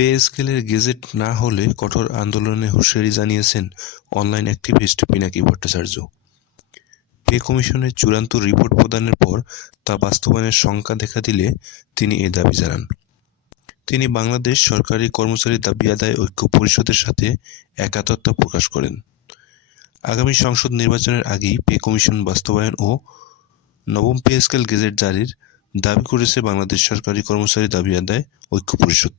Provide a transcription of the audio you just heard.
Pay স্কেলের gazette না হলে কঠোর আন্দোলনের হুঁশিয়ারি জানিয়েছেন online activist Pinaki Bhattacharya. Pay কমিশনের চূড়ান্ত রিপোর্ট প্রদানের পর তা বাস্তবায়নের শঙ্কা দেখা দিলে তিনি এ দাবি জানান। তিনি বাংলাদেশ সরকারি কর্মচারী দাবি আদায় ঐক্য পরিষদের সাথে একাত্মতা প্রকাশ করেন। আগামী সংসদ নির্বাচনের আগেই পে কমিশন বাস্তবায়ন ও নবম পে স্কেল গেজেট জারির দাবি করেছে বাংলাদেশ সরকারি কর্মচারী দাবি আদায় ঐক্য পরিষদ।